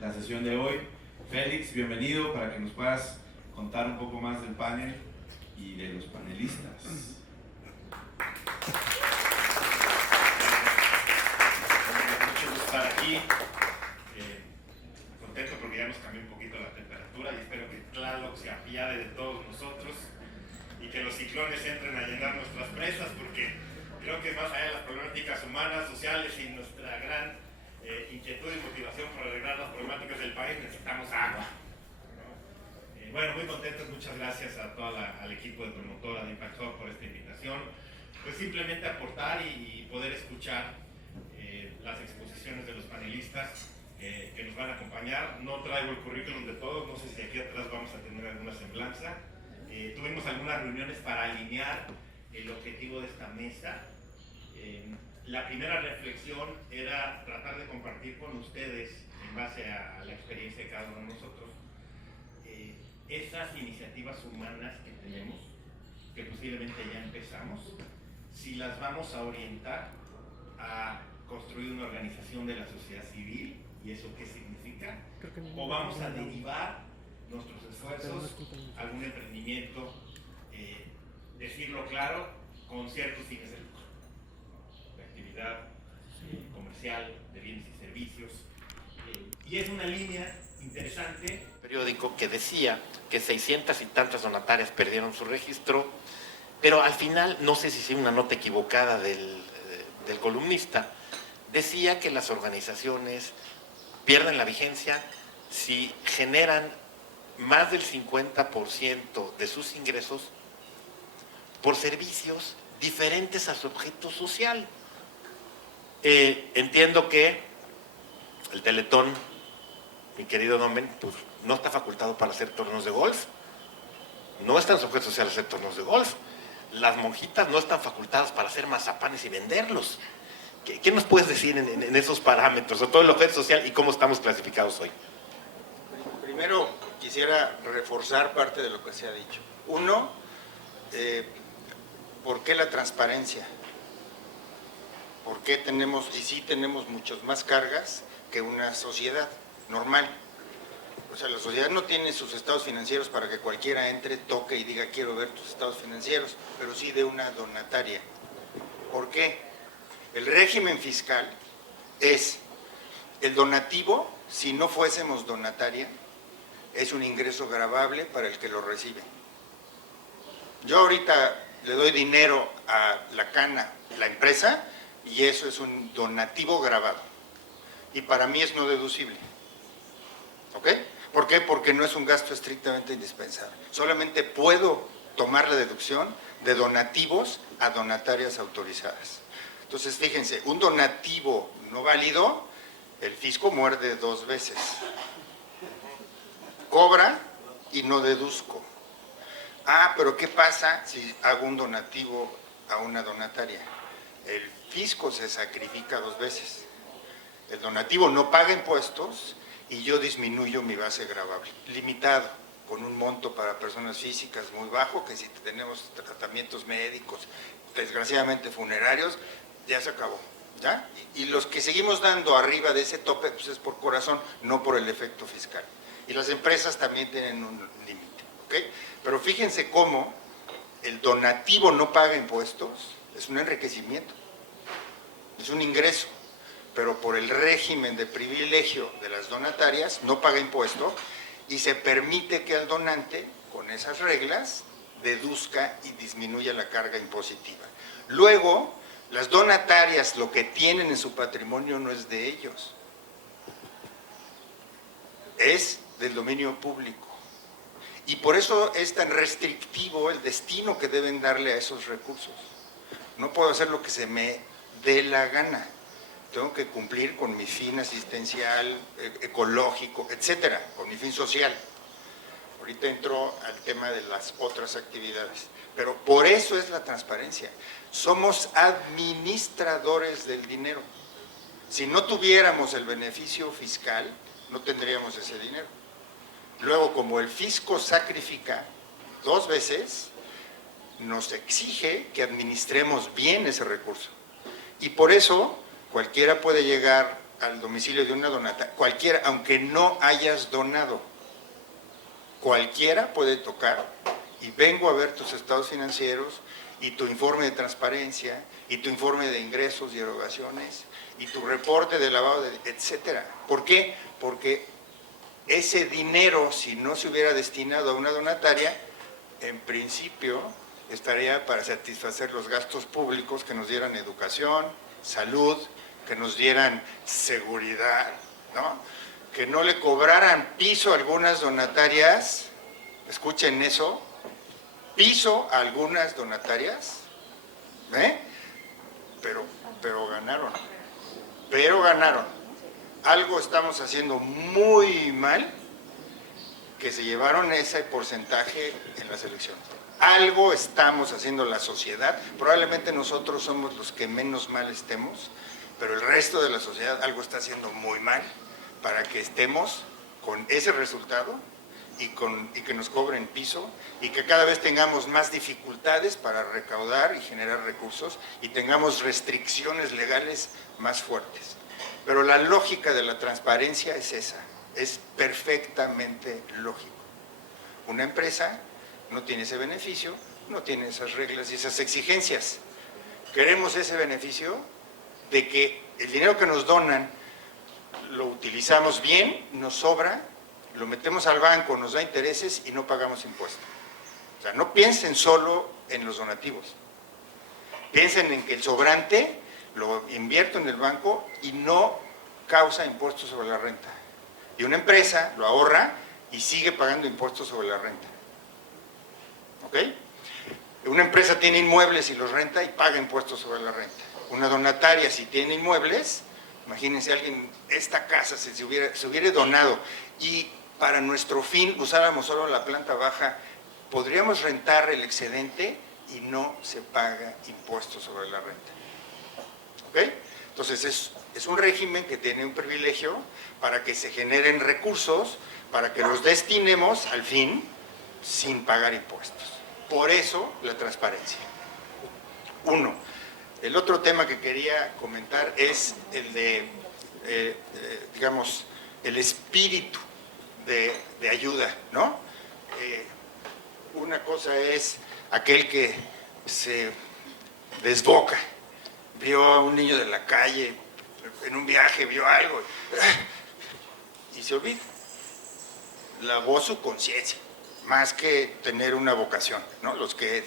La sesión de hoy. Félix, bienvenido para que nos puedas contar un poco más del panel y de los panelistas. Mucho gusto estar aquí. Contento porque ya nos cambió un poquito la temperatura y espero que Tlaloc se apiade de todos nosotros y que los ciclones entren a llenar nuestras presas, porque creo que más allá de las problemáticas humanas, sociales y nuestra gran inquietud y motivación por arreglar las problemáticas del país, necesitamos agua. Bueno, muy contentos, muchas gracias a al equipo de promotora de Impact Hub por esta invitación. Pues simplemente aportar y poder escuchar las exposiciones de los panelistas que nos van a acompañar. No traigo el currículum de todos, no sé si aquí atrás vamos a tener alguna semblanza. Tuvimos algunas reuniones para alinear el objetivo de esta mesa. La primera reflexión era tratar de compartir con ustedes, en base a la experiencia de cada uno de nosotros, esas iniciativas humanas que tenemos, que posiblemente ya empezamos, si las vamos a orientar a construir una organización de la sociedad civil, y eso qué significa, o vamos a derivar nuestros esfuerzos a algún emprendimiento, decirlo claro, con ciertos fines de lucro, de actividad comercial, de bienes y servicios, y es una línea interesante. Periódico que decía que 600 y tantas donatarias perdieron su registro, pero al final, no sé si una nota equivocada del columnista, decía que las organizaciones pierden la vigencia si generan más del 50% de sus ingresos por servicios diferentes a su objeto social. Entiendo que el Teletón, mi querido Domen, pues no está facultado para hacer torneos de golf, no está en su objeto social hacer torneos de golf. Las monjitas no están facultadas para hacer mazapanes y venderlos. ¿Qué nos puedes decir en esos parámetros, o todo el objeto social y cómo estamos clasificados hoy? Primero, quisiera reforzar parte de lo que se ha dicho. Uno, ¿por qué la transparencia? ¿Por qué tenemos, y sí tenemos muchas más cargas que una sociedad normal? O sea, la sociedad no tiene sus estados financieros para que cualquiera entre, toque y diga quiero ver tus estados financieros, pero sí de una donataria. ¿Por qué? El régimen fiscal es el donativo, si no fuésemos donataria, es un ingreso gravable para el que lo recibe. Yo ahorita le doy dinero a la Cana, la empresa, y eso es un donativo gravado. Y para mí es no deducible. ¿Ok? ¿Por qué? Porque no es un gasto estrictamente indispensable. Solamente puedo tomar la deducción de donativos a donatarias autorizadas. Entonces, fíjense, un donativo no válido, el fisco muerde dos veces. Cobra y no deduzco. Ah, pero ¿qué pasa si hago un donativo a una donataria? El fisco se sacrifica dos veces. El donativo no paga impuestos y yo disminuyo mi base gravable, limitado, con un monto para personas físicas muy bajo, que si tenemos tratamientos médicos, desgraciadamente funerarios, ya se acabó, ¿ya? Y los que seguimos dando arriba de ese tope, pues es por corazón, no por el efecto fiscal. Y las empresas también tienen un límite, ¿ok? Pero fíjense cómo el donativo no paga impuestos, es un enriquecimiento, es un ingreso, pero por el régimen de privilegio de las donatarias no paga impuesto y se permite que al donante, con esas reglas, deduzca y disminuya la carga impositiva. Luego, las donatarias, lo que tienen en su patrimonio no es de ellos, es del dominio público. Y por eso es tan restrictivo el destino que deben darle a esos recursos. No puedo hacer lo que se me dé la gana. Tengo que cumplir con mi fin asistencial, ecológico, etcétera, con mi fin social. Ahorita entro al tema de las otras actividades. Pero por eso es la transparencia. Somos administradores del dinero. Si no tuviéramos el beneficio fiscal, no tendríamos ese dinero. Luego, como el fisco sacrifica dos veces, nos exige que administremos bien ese recurso. Y por eso cualquiera puede llegar al domicilio de una donataria, cualquiera, aunque no hayas donado, cualquiera puede tocar y vengo a ver tus estados financieros y tu informe de transparencia y tu informe de ingresos y erogaciones y tu reporte de lavado, etcétera. ¿Por qué? Porque ese dinero, si no se hubiera destinado a una donataria, en principio estaría para satisfacer los gastos públicos que nos dieran educación, salud, que nos dieran seguridad, ¿no? Que no le cobraran piso a algunas donatarias, escuchen eso, piso a algunas donatarias, pero ganaron. Algo estamos haciendo muy mal que se llevaron ese porcentaje en las elecciones. Algo estamos haciendo la sociedad, probablemente nosotros somos los que menos mal estemos, pero el resto de la sociedad algo está haciendo muy mal para que estemos con ese resultado y que nos cobren piso y que cada vez tengamos más dificultades para recaudar y generar recursos y tengamos restricciones legales más fuertes. Pero la lógica de la transparencia es esa, es perfectamente lógico. Una empresa no tiene ese beneficio, no tiene esas reglas y esas exigencias. Queremos ese beneficio de que el dinero que nos donan lo utilizamos bien, nos sobra, lo metemos al banco, nos da intereses y no pagamos impuestos. O sea, no piensen solo en los donativos. Piensen en que el sobrante lo invierto en el banco y no causa impuestos sobre la renta. Y una empresa lo ahorra y sigue pagando impuestos sobre la renta. ¿Ok? Una empresa tiene inmuebles y los renta y paga impuestos sobre la renta. Una donataria, si tiene inmuebles, imagínense alguien, esta casa se hubiera donado y para nuestro fin usáramos solo la planta baja, podríamos rentar el excedente y no se paga impuestos sobre la renta. ¿Ok? Entonces es un régimen que tiene un privilegio para que se generen recursos, para que los destinemos al fin sin pagar impuestos. Por eso la transparencia. Uno. El otro tema que quería comentar es el de, digamos, el espíritu de ayuda, ¿no? Una cosa es aquel que se desboca, vio a un niño de la calle, en un viaje vio algo y se olvida. Lavó su conciencia, más que tener una vocación, ¿no? Los que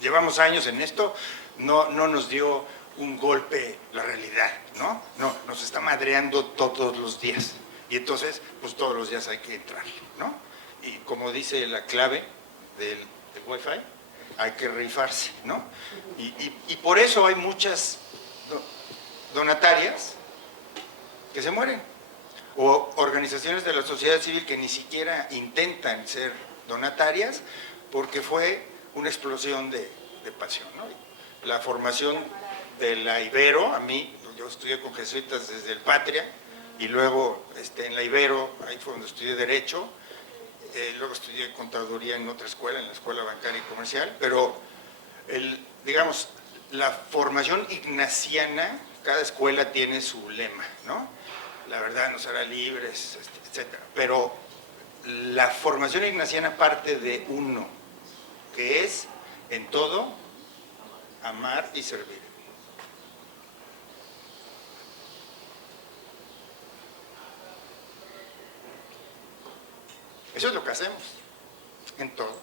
llevamos años en esto, no nos dio un golpe la realidad, ¿no? No, nos está madreando todos los días. Y entonces, pues todos los días hay que entrar, ¿no? Y como dice la clave del Wi-Fi, hay que rifarse, ¿no? Y por eso hay muchas donatarias que se mueren. O organizaciones de la sociedad civil que ni siquiera intentan ser donatarias porque fue una explosión de pasión, ¿no? La formación de la Ibero, a mí, yo estudié con jesuitas desde el Patria y luego en la Ibero, ahí fue donde estudié Derecho, luego estudié Contaduría en otra escuela, en la Escuela Bancaria y Comercial, pero digamos, la formación ignaciana, cada escuela tiene su lema, ¿no? La verdad nos hará libres, etcétera. Pero la formación ignaciana parte de uno, que es en todo amar y servir. Eso es lo que hacemos en todo.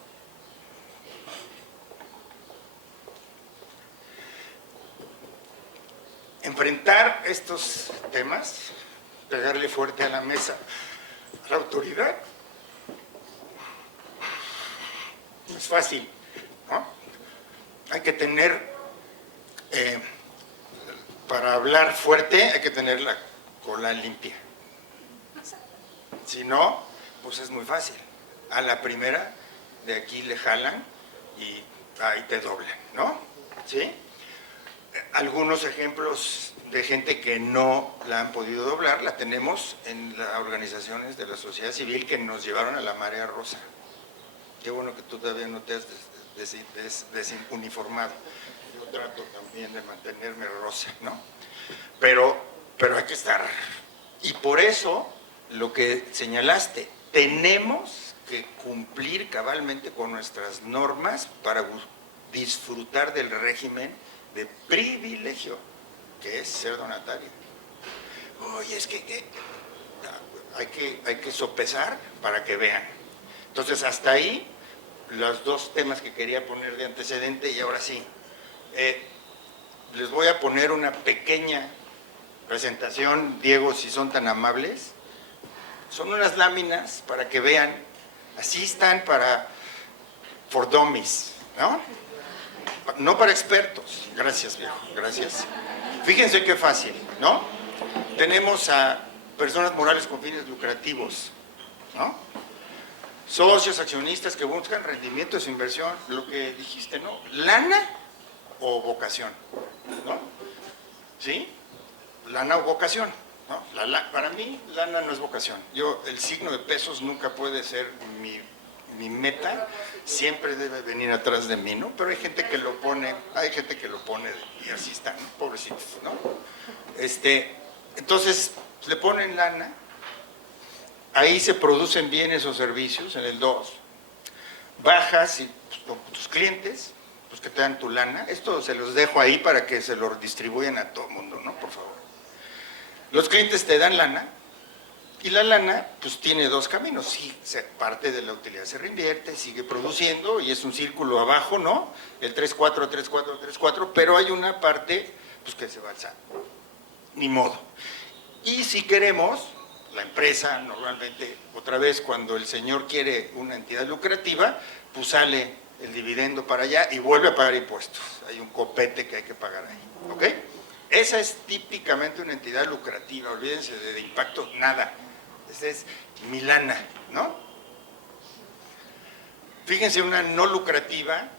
Enfrentar estos temas, pegarle fuerte a la mesa, a la autoridad, no es fácil, ¿no? Hay que tener, para hablar fuerte, hay que tener la cola limpia. Si no, pues es muy fácil. A la primera, de aquí le jalan y ahí te doblan, ¿no? ¿Sí? Algunos ejemplos de gente que no la han podido doblar, la tenemos en las organizaciones de la sociedad civil que nos llevaron a la marea rosa. Qué bueno que tú todavía no te has desuniformado. Yo trato también de mantenerme rosa, ¿no? Pero hay que estar Y por eso, lo que señalaste, tenemos que cumplir cabalmente con nuestras normas para disfrutar del régimen de privilegio, que es ser donatario. Oye, es que hay que sopesar para que vean. Entonces, hasta ahí, los dos temas que quería poner de antecedente, y ahora sí, les voy a poner una pequeña presentación, Diego, si son tan amables. Son unas láminas para que vean, así están for dummies, ¿no? No para expertos. Gracias, viejo, gracias. Fíjense qué fácil, ¿no? Tenemos a personas morales con fines lucrativos, ¿no? Socios, accionistas que buscan rendimiento de su inversión, lo que dijiste, ¿no? Lana o vocación, ¿no? ¿Sí? Lana o vocación, ¿no? Para mí, lana no es vocación. El signo de pesos nunca puede ser mi meta, siempre debe venir atrás de mí, ¿no? Pero hay gente que lo pone, y así están, pobrecitos, ¿no? Entonces, le ponen lana, ahí se producen bienes o servicios, en el 2. Bajas y con tus clientes, pues que te dan tu lana. Esto se los dejo ahí para que se lo distribuyan a todo el mundo, ¿no? Por favor. Los clientes te dan lana, y la lana, pues tiene dos caminos. Sí, parte de la utilidad se reinvierte, sigue produciendo, y es un círculo abajo, ¿no? El 3-4, 3-4, 3-4, pero hay una parte, pues que se va alzando. Ni modo. Y si queremos, la empresa, normalmente, otra vez, cuando el señor quiere una entidad lucrativa, pues sale el dividendo para allá y vuelve a pagar impuestos. Hay un copete que hay que pagar ahí, ¿ok? Esa es típicamente una entidad lucrativa, olvídense de impacto, nada. Esa es mi lana, ¿no? Fíjense, una no lucrativa,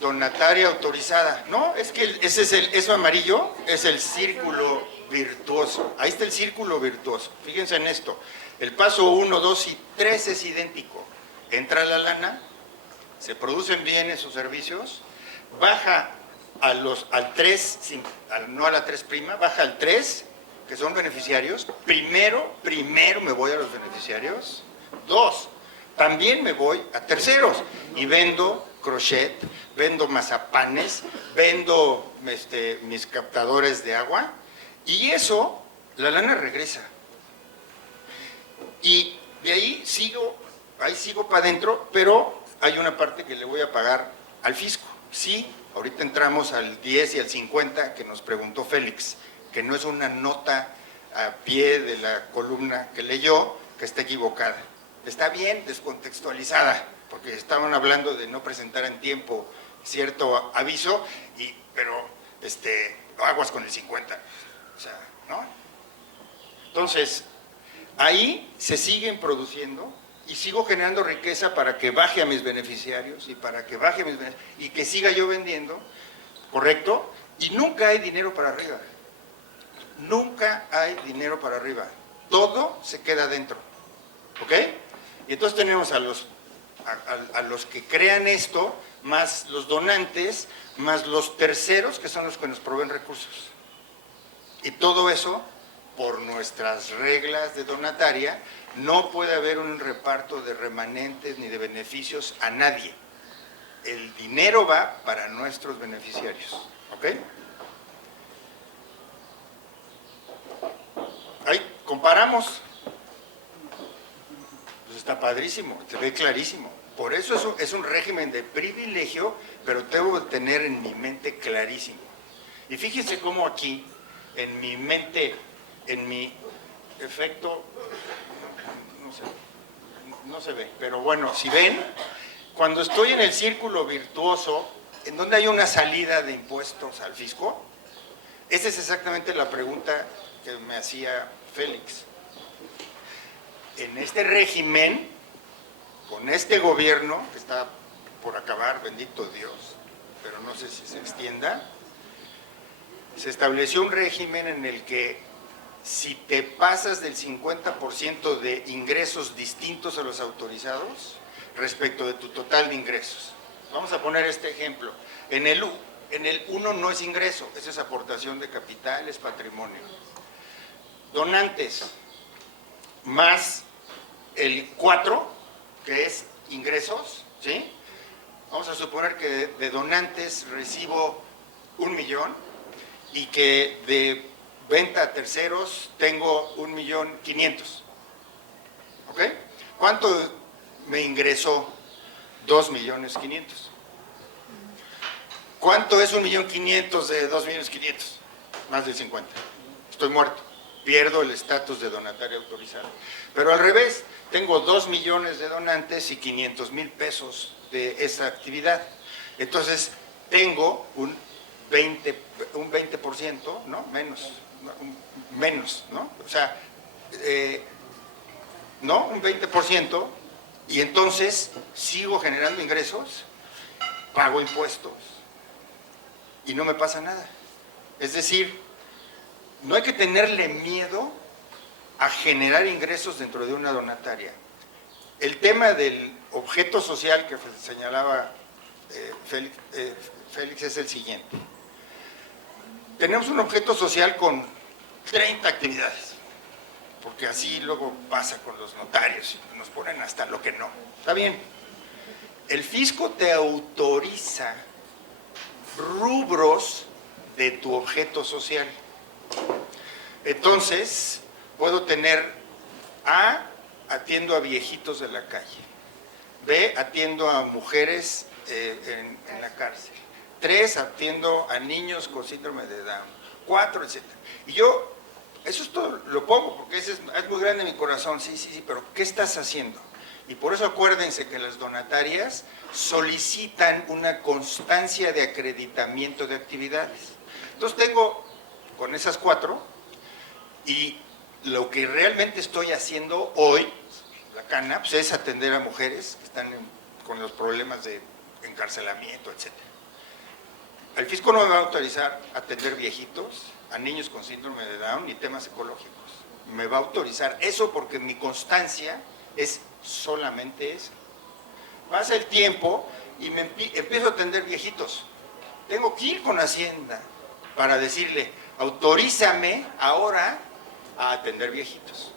donataria autorizada. No, es que eso amarillo es el círculo virtuoso. Ahí está el círculo virtuoso. Fíjense en esto. El paso 1, 2 y 3 es idéntico. Entra la lana, se producen bienes o servicios, baja al 3, no a la 3', baja al 3, que son beneficiarios. Primero me voy a los beneficiarios. 2, también me voy a terceros y vendo crochet, vendo mazapanes, vendo mis captadores de agua, y eso, la lana regresa. Y de ahí sigo para adentro, pero hay una parte que le voy a pagar al fisco. Sí, ahorita entramos al 10 y al 50 que nos preguntó Félix, que no es una nota a pie de la columna que leyó, que está equivocada. Está bien descontextualizada, porque estaban hablando de no presentar en tiempo cierto aviso, pero aguas con el 50, o sea, ¿no? Entonces, ahí se siguen produciendo y sigo generando riqueza para que baje a mis beneficiarios y que siga yo vendiendo, ¿correcto? Y nunca hay dinero para arriba. Nunca hay dinero para arriba. Todo se queda dentro, ¿ok? Y entonces tenemos a los que crean esto, más los donantes, más los terceros, que son los que nos proveen recursos. Y todo eso, por nuestras reglas de donataria, no puede haber un reparto de remanentes ni de beneficios a nadie. El dinero va para nuestros beneficiarios, ¿ok? Ahí comparamos. Pues está padrísimo, se ve clarísimo. Por eso es un régimen de privilegio, pero debo de tener en mi mente clarísimo. Y fíjense cómo aquí, en mi mente, en mi efecto, no se ve, pero bueno, si ven, cuando estoy en el círculo virtuoso, en donde hay una salida de impuestos al fisco, esa es exactamente la pregunta que me hacía Félix. En este régimen, con este gobierno, que está por acabar, bendito Dios, pero no sé si se extienda, se estableció un régimen en el que si te pasas del 50% de ingresos distintos a los autorizados respecto de tu total de ingresos. Vamos a poner este ejemplo. En el 1 no es ingreso, esa es aportación de capital, es patrimonio. Donantes, más el 4, que es ingresos, ¿sí? Vamos a suponer que de donantes recibo 1,000,000 y que de venta a terceros tengo 1,500,000. ¿Ok? ¿Cuánto me ingresó 2,500,000? ¿Cuánto es 1,500,000 de 2,500,000? Más del 50. Estoy muerto. Pierdo el estatus de donatario autorizado. Pero al revés, tengo 2,000,000 de donantes y 500,000 pesos de esa actividad. Entonces, tengo un 20%, ¿no? Menos, ¿no? O sea, ¿no? Un 20%, y entonces sigo generando ingresos, pago impuestos, y no me pasa nada. Es decir, no hay que tenerle miedo a generar ingresos dentro de una donataria. El tema del objeto social que señalaba Félix es el siguiente. Tenemos un objeto social con 30 actividades, porque así luego pasa con los notarios, y nos ponen hasta lo que no. Está bien. El fisco te autoriza rubros de tu objeto social. Entonces, puedo tener A, atiendo a viejitos de la calle; B, atiendo a mujeres en la cárcel; 3, atiendo a niños con síndrome de Down; 4, etc. Y yo, eso es todo, lo pongo porque es muy grande mi corazón, sí, pero ¿qué estás haciendo? Y por eso acuérdense que las donatarias solicitan una constancia de acreditamiento de actividades. Entonces tengo con esas 4, y lo que realmente estoy haciendo hoy, la CANA, pues es atender a mujeres que están con los problemas de encarcelamiento, etc. El fisco no me va a autorizar a atender viejitos, a niños con síndrome de Down ni temas ecológicos. Me va a autorizar eso porque mi constancia es solamente eso. Pasa el tiempo y empiezo a atender viejitos. Tengo que ir con Hacienda para decirle, autorízame ahora a atender viejitos.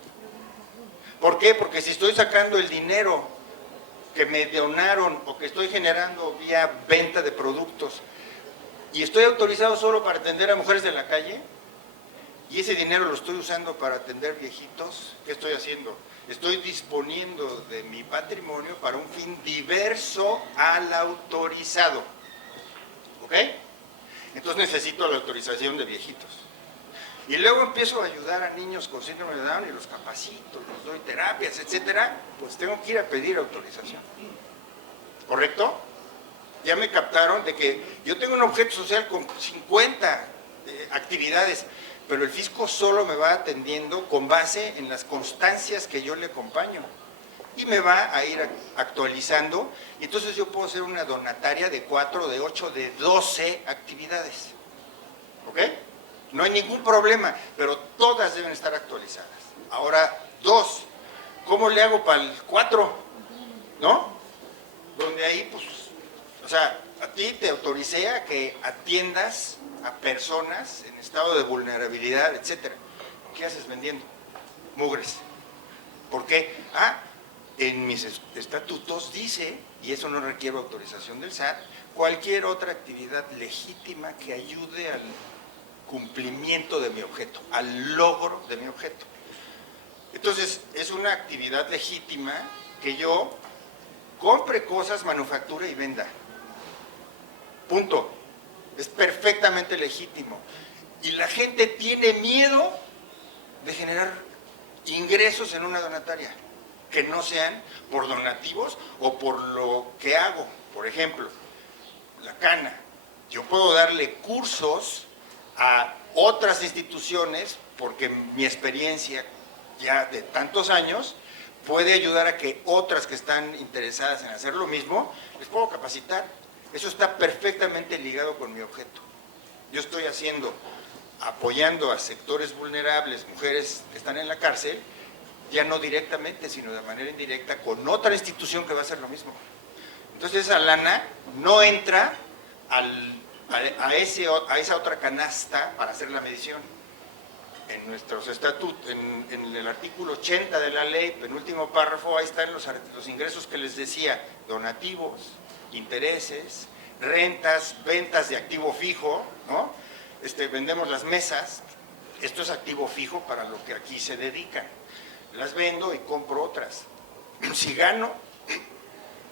¿Por qué? Porque si estoy sacando el dinero que me donaron o que estoy generando vía venta de productos y estoy autorizado solo para atender a mujeres de la calle, y ese dinero lo estoy usando para atender viejitos, ¿qué estoy haciendo? Estoy disponiendo de mi patrimonio para un fin diverso al autorizado. ¿Ok? Entonces necesito la autorización de viejitos. Y luego empiezo a ayudar a niños con síndrome de Down y los capacito, les doy terapias, etcétera, pues tengo que ir a pedir autorización. ¿Correcto? Ya me captaron de que yo tengo un objeto social con 50 actividades, pero el fisco solo me va atendiendo con base en las constancias que yo le acompaño. Y me va a ir actualizando, y entonces yo puedo ser una donataria de 4, de 8, de 12 actividades. ¿Ok? No hay ningún problema, pero todas deben estar actualizadas. Ahora, 2, ¿cómo le hago para el 4? ¿No? Donde ahí, pues, o sea, a ti te autoricé a que atiendas a personas en estado de vulnerabilidad, etcétera. ¿Qué haces vendiendo? Mugres. ¿Por qué? En mis estatutos dice, y eso no requiere autorización del SAT, cualquier otra actividad legítima que ayude al cumplimiento de mi objeto, al logro de mi objeto. Entonces, es una actividad legítima que yo compre cosas, manufacture y venda. Punto. Es perfectamente legítimo. Y la gente tiene miedo de generar ingresos en una donataria, que no sean por donativos o por lo que hago. Por ejemplo, la CANA. Yo puedo darle cursos a otras instituciones porque mi experiencia ya de tantos años puede ayudar a que otras que están interesadas en hacer lo mismo, les puedo capacitar. Eso está perfectamente ligado con mi objeto. Yo estoy apoyando a sectores vulnerables, mujeres que están en la cárcel, ya no directamente, sino de manera indirecta, con otra institución que va a hacer lo mismo. Entonces esa lana no entra a esa otra canasta para hacer la medición. en nuestros estatutos, en el artículo 80 de la ley, penúltimo párrafo, ahí están los ingresos que les decía: donativos, intereses, rentas, ventas de activo fijo, ¿no? Vendemos las mesas, esto es activo fijo para lo que aquí se dedican. Las vendo y compro otras. Si gano,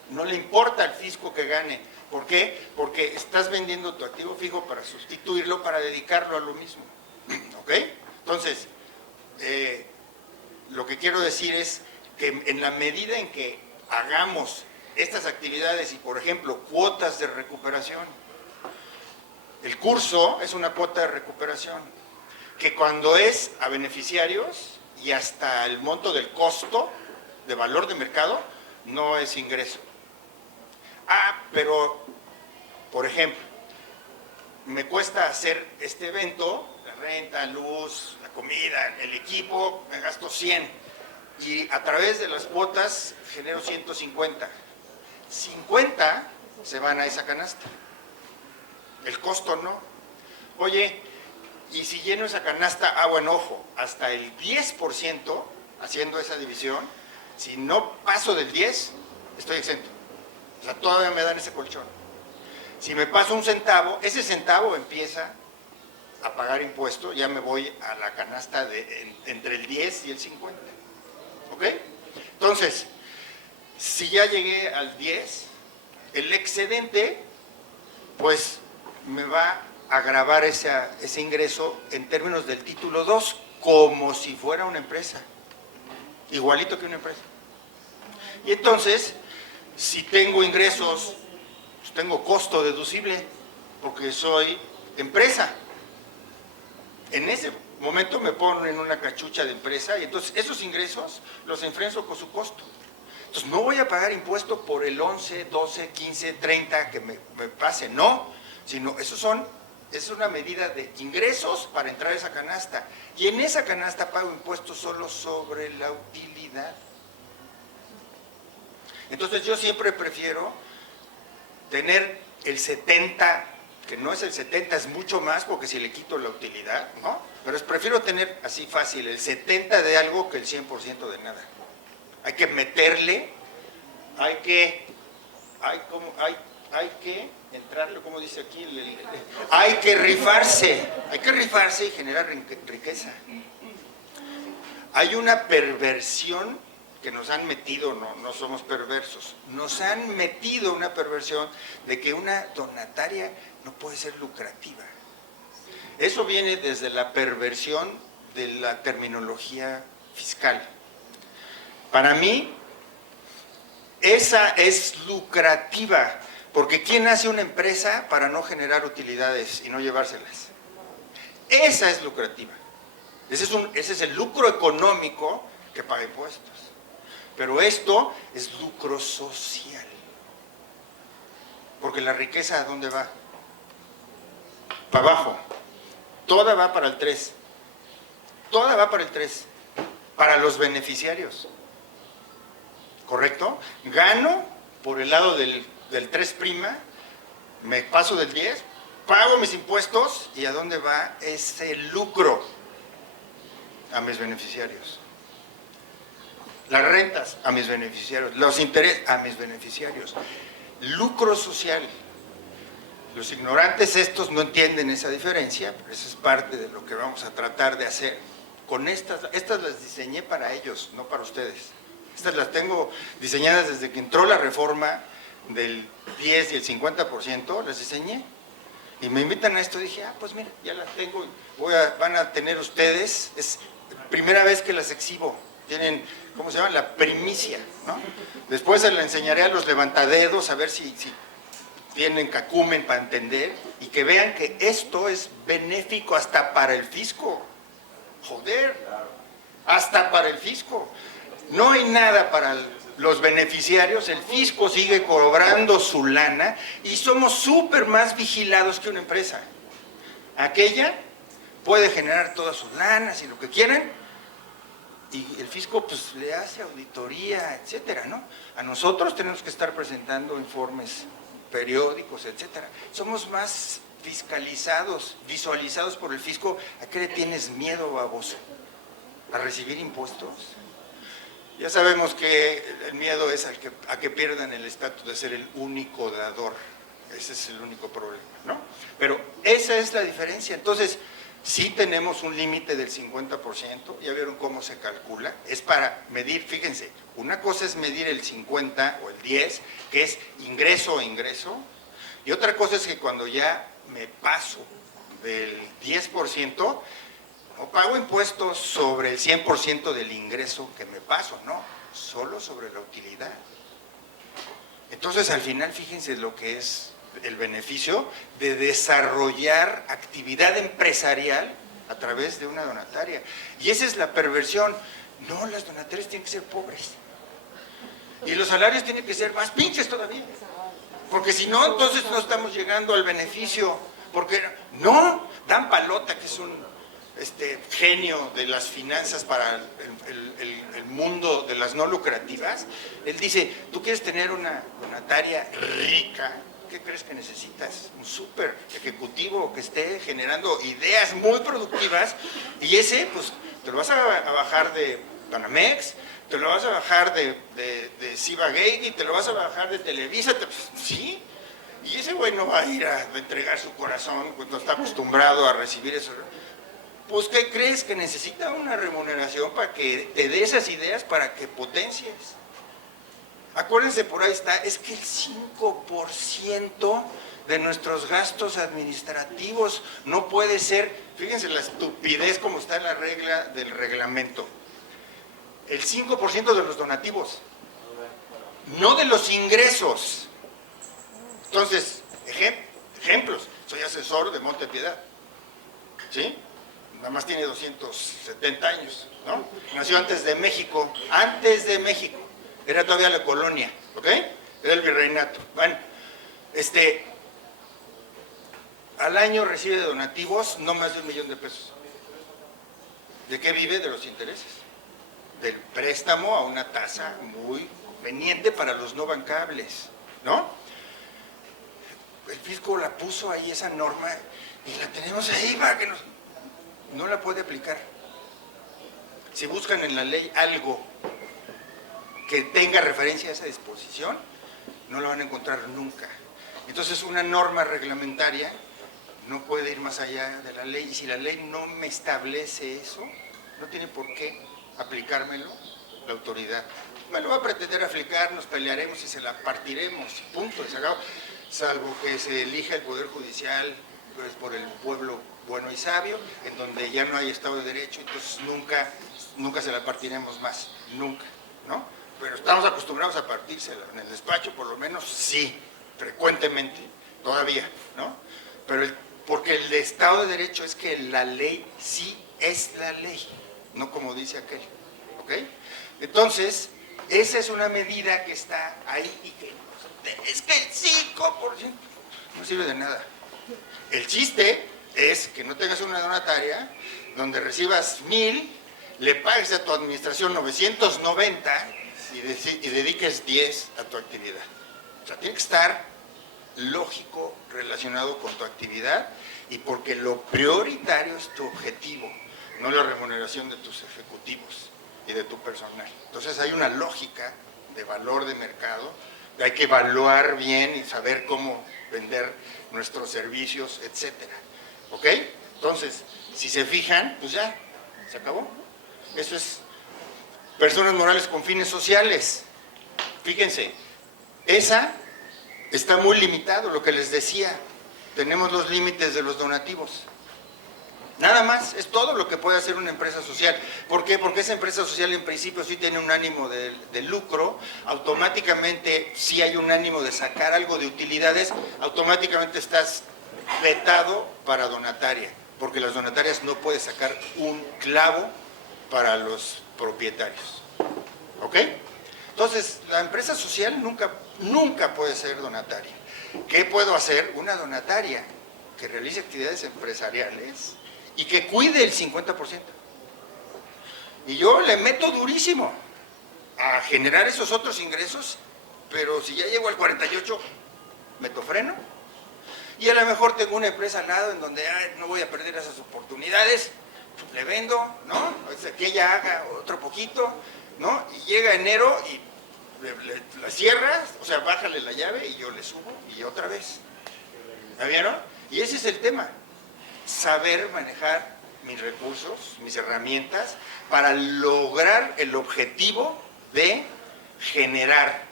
no le importa al fisco que gane. ¿Por qué? Porque estás vendiendo tu activo fijo para sustituirlo, para dedicarlo a lo mismo. ¿Ok? Entonces, lo que quiero decir es que en la medida en que hagamos estas actividades y, por ejemplo, cuotas de recuperación, el curso es una cuota de recuperación, que cuando es a beneficiarios y hasta el monto del costo de valor de mercado, no es ingreso. Pero, por ejemplo, me cuesta hacer este evento, la renta, luz, la comida, el equipo, me gasto 100 y a través de las cuotas genero 150. 50 se van a esa canasta, el costo no. Oye, y si lleno esa canasta, bueno, ojo, hasta el 10%, haciendo esa división, si no paso del 10, estoy exento. O sea, todavía me dan ese colchón. Si me paso un centavo, ese centavo empieza a pagar impuesto, ya me voy a la canasta entre el 10 y el 50. ¿Ok? Entonces, si ya llegué al 10, el excedente, pues me va a gravar ese ingreso en términos del título 2, como si fuera una empresa, igualito que una empresa. Y entonces, si tengo ingresos, pues tengo costo deducible, porque soy empresa. En ese momento me ponen en una cachucha de empresa y entonces esos ingresos los enfrento con su costo. Entonces no voy a pagar impuesto por el 11, 12, 15, 30 que me pase, no, sino es una medida de ingresos para entrar a esa canasta. Y en esa canasta pago impuestos solo sobre la utilidad. Entonces yo siempre prefiero tener el 70, que no es el 70, es mucho más porque si le quito la utilidad, ¿no? Pero prefiero tener así fácil el 70 de algo que el 100% de nada. Hay que meterle, hay que entrarle, como dice aquí, hay que rifarse y generar riqueza. Hay una perversión que nos han metido, no somos perversos, nos han metido una perversión de que una donataria no puede ser lucrativa. Eso viene desde la perversión de la terminología fiscal. Para mí, esa es lucrativa, porque ¿quién hace una empresa para no generar utilidades y no llevárselas? Esa es lucrativa. Ese es el lucro económico que paga impuestos. Pero esto es lucro social. Porque la riqueza, ¿a dónde va? Para abajo. Toda va para el 3. Toda va para el 3. Para los beneficiarios. ¿Correcto? Gano por el lado del 3', me paso del 10, pago mis impuestos y ¿a dónde va ese lucro? A mis beneficiarios. Las rentas, a mis beneficiarios. Los intereses, a mis beneficiarios. Lucro social. Los ignorantes estos no entienden esa diferencia, pero eso es parte de lo que vamos a tratar de hacer. Con estas las diseñé para ellos, no para ustedes. Estas las tengo diseñadas desde que entró la reforma del 10 y el 50%, las diseñé. Y me invitan a esto, dije, pues mira, ya las tengo, van a tener ustedes, es la primera vez que las exhibo. Tienen, ¿cómo se llama? La primicia, ¿no? Después se la enseñaré a los levantadedos a ver si tienen cacumen para entender y que vean que esto es benéfico hasta para el fisco. Joder, hasta para el fisco. No hay nada para los beneficiarios, el fisco sigue cobrando su lana y somos súper más vigilados que una empresa. Aquella puede generar todas sus lanas y lo que quieran, y el fisco pues le hace auditoría, etcétera, ¿no? A nosotros tenemos que estar presentando informes periódicos, etcétera. Somos más fiscalizados, visualizados por el fisco. ¿A qué le tienes miedo, baboso? ¿A recibir impuestos? Ya sabemos que el miedo es a que pierdan el estatus de ser el único dador. Ese es el único problema, ¿no? Pero esa es la diferencia. Entonces, sí tenemos un límite del 50%, ya vieron cómo se calcula, es para medir, fíjense, una cosa es medir el 50 o el 10, que es ingreso a ingreso, y otra cosa es que cuando ya me paso del 10%, no pago impuestos sobre el 100% del ingreso que me paso, no, solo sobre la utilidad. Entonces, al final, fíjense lo que es el beneficio de desarrollar actividad empresarial a través de una donataria. Y esa es la perversión. No, las donatarias tienen que ser pobres. Y los salarios tienen que ser más pinches todavía. Porque si no, entonces no estamos llegando al beneficio. Porque no, Dan Palota, que es un genio de las finanzas para el mundo de las no lucrativas, él dice, tú quieres tener una donataria rica, ¿qué crees que necesitas? Un súper ejecutivo que esté generando ideas muy productivas, y ese, pues, te lo vas a bajar de Banamex, te lo vas a bajar de Cibagate, y te lo vas a bajar de Televisa, ¿sí? Y ese güey no va a ir a entregar su corazón cuando está acostumbrado a recibir eso. Pues, ¿qué crees? Que necesita una remuneración para que te dé esas ideas, para que potencies. Acuérdense, por ahí está, es que el 5% de nuestros gastos administrativos no puede ser, fíjense la estupidez como está en la regla del reglamento, el 5% de los donativos, no de los ingresos. Entonces, ejemplos, soy asesor de Monte Piedad, ¿sí? Nada más tiene 270 años, ¿no? Nació antes de México, era todavía la colonia, ¿ok? Era el virreinato. Bueno, al año recibe de donativos no más de $1 millón. ¿De qué vive? De los intereses. Del préstamo a una tasa muy conveniente para los no bancables, ¿no? El fisco la puso ahí esa norma y la tenemos ahí para que no la puede aplicar. Si buscan en la ley algo que tenga referencia a esa disposición, no la van a encontrar nunca. Entonces, una norma reglamentaria no puede ir más allá de la ley, y si la ley no me establece eso, no tiene por qué aplicármelo la autoridad. Me lo va a pretender aplicar, nos pelearemos y se la partiremos, punto, se acabó. Salvo que se elija el Poder Judicial pues, por el pueblo bueno y sabio, en donde ya no hay Estado de Derecho, entonces nunca se la partiremos más, nunca, ¿no? Pero estamos acostumbrados a partírsela, en el despacho por lo menos sí, frecuentemente, todavía, ¿no? Pero porque el Estado de Derecho es que la ley sí es la ley, no como dice aquel, ¿ok? Entonces, esa es una medida que está ahí y que es que el 5% no sirve de nada. El chiste es que no tengas una donataria donde recibas 1,000, le pagues a tu administración 990 y dediques 10 a tu actividad. O sea, tiene que estar lógico, relacionado con tu actividad, y porque lo prioritario es tu objetivo, no la remuneración de tus ejecutivos y de tu personal. Entonces hay una lógica de valor de mercado, hay que evaluar bien y saber cómo vender nuestros servicios, etcétera. ¿Ok? Entonces, si se fijan, pues ya, se acabó. Eso es personas morales con fines sociales. Fíjense, esa está muy limitado, lo que les decía. Tenemos los límites de los donativos. Nada más, es todo lo que puede hacer una empresa social. ¿Por qué? Porque esa empresa social en principio sí tiene un ánimo de lucro, automáticamente si hay un ánimo de sacar algo de utilidades, automáticamente estás vetado para donataria, porque las donatarias no pueden sacar un clavo para los propietarios. ¿Ok? Entonces, la empresa social nunca puede ser donataria. ¿Qué puedo hacer? Una donataria que realice actividades empresariales y que cuide el 50%. Y yo le meto durísimo a generar esos otros ingresos, pero si ya llego al 48%, meto freno. y a lo mejor tengo una empresa al lado en donde no voy a perder esas oportunidades, le vendo, ¿no? O sea, que ella haga otro poquito, ¿no? Y llega enero y la cierras, o sea, bájale la llave y yo le subo y otra vez. ¿Me vieron? Y ese es el tema, saber manejar mis recursos, mis herramientas, para lograr el objetivo de generar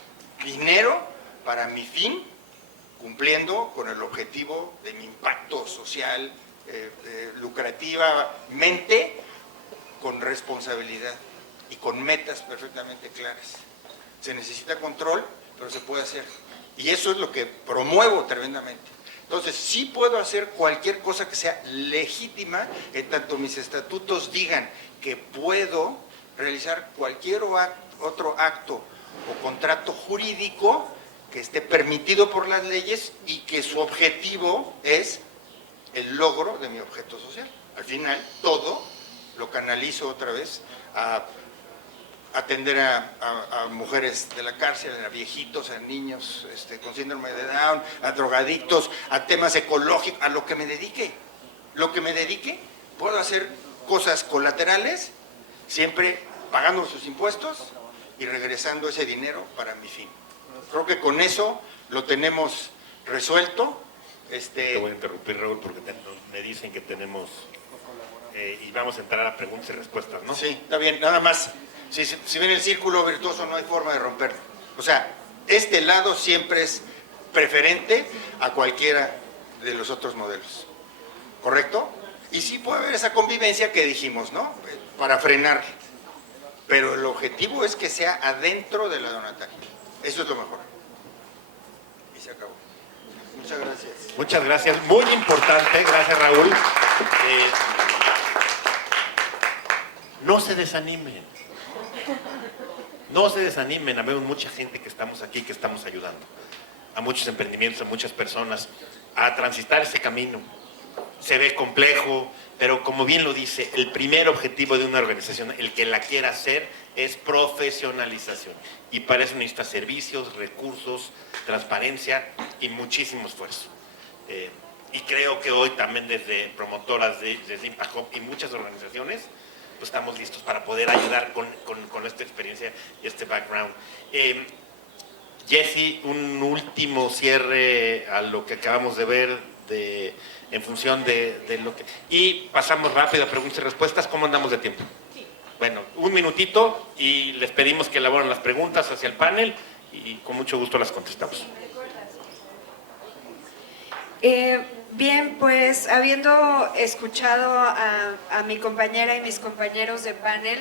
dinero para mi fin, cumpliendo con el objetivo de mi impacto social, lucrativamente, con responsabilidad y con metas perfectamente claras. Se necesita control, pero se puede hacer. Y eso es lo que promuevo tremendamente. Entonces, sí puedo hacer cualquier cosa que sea legítima, en tanto mis estatutos digan que puedo realizar cualquier otro acto o contrato jurídico que esté permitido por las leyes y que su objetivo es el logro de mi objeto social. Al final, todo lo canalizo otra vez a atender a mujeres de la cárcel, a viejitos, a niños con síndrome de Down, a drogadictos, a temas ecológicos, a lo que me dedique. Lo que me dedique, puedo hacer cosas colaterales, siempre pagando sus impuestos y regresando ese dinero para mi fin. Creo que con eso lo tenemos resuelto. Te voy a interrumpir, Raúl, porque me dicen que tenemos... y vamos a entrar a preguntas y respuestas, ¿no? Sí, está bien, nada más. Si ven el círculo virtuoso, no hay forma de romperlo. O sea, este lado siempre es preferente a cualquiera de los otros modelos. ¿Correcto? Y sí puede haber esa convivencia que dijimos, ¿no? Para frenar. Pero el objetivo es que sea adentro de la donataria. Eso es lo mejor. Y se acabó. Muchas gracias. Muchas gracias. Muy importante. Gracias, Raúl. No se desanimen. No se desanimen. Habemos mucha gente que estamos aquí, que estamos ayudando. A muchos emprendimientos, a muchas personas a transitar ese camino. Se ve complejo, pero como bien lo dice, el primer objetivo de una organización, el que la quiera hacer, es profesionalización. Y para eso necesita servicios, recursos, transparencia y muchísimo esfuerzo. Y creo que hoy también desde promotoras, desde Impact Hub y muchas organizaciones, pues estamos listos para poder ayudar con esta experiencia y este background. Jessy, un último cierre a lo que acabamos de ver en función de lo que... Y pasamos rápido a preguntas y respuestas. ¿Cómo andamos de tiempo? Sí. Bueno, un minutito y les pedimos que elaboren las preguntas hacia el panel y con mucho gusto las contestamos. Bien, pues habiendo escuchado a mi compañera y mis compañeros de panel,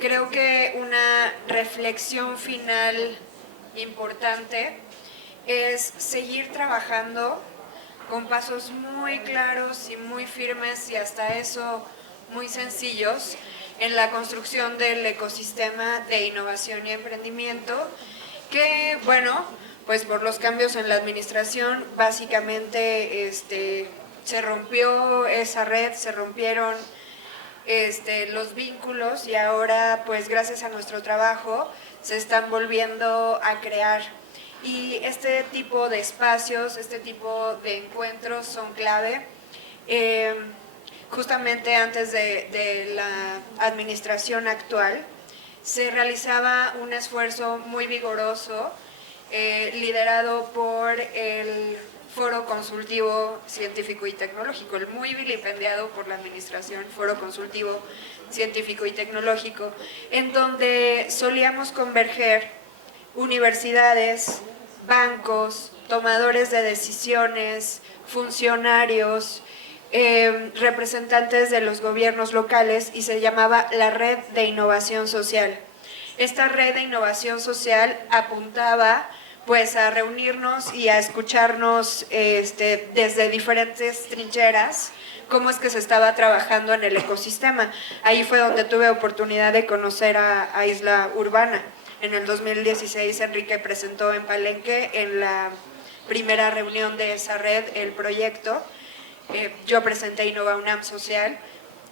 creo que una reflexión final importante es seguir trabajando con pasos muy claros y muy firmes y hasta eso muy sencillos en la construcción del ecosistema de innovación y emprendimiento que, bueno, pues por los cambios en la administración básicamente se rompió esa red, se rompieron los vínculos y ahora pues gracias a nuestro trabajo se están volviendo a crear. Y este tipo de espacios, este tipo de encuentros son clave. Justamente antes de la administración actual se realizaba un esfuerzo muy vigoroso liderado por el Foro Consultivo Científico y Tecnológico, el muy vilipendiado por la administración Foro Consultivo Científico y Tecnológico, en donde solíamos converger universidades, bancos, tomadores de decisiones, funcionarios, representantes de los gobiernos locales y se llamaba la Red de Innovación Social. Esta red de innovación social apuntaba pues a reunirnos y a escucharnos desde diferentes trincheras cómo es que se estaba trabajando en el ecosistema. Ahí fue donde tuve oportunidad de conocer a Isla Urbana. En el 2016 Enrique presentó en Palenque en la primera reunión de esa red el proyecto. Yo presenté Innova UNAM Social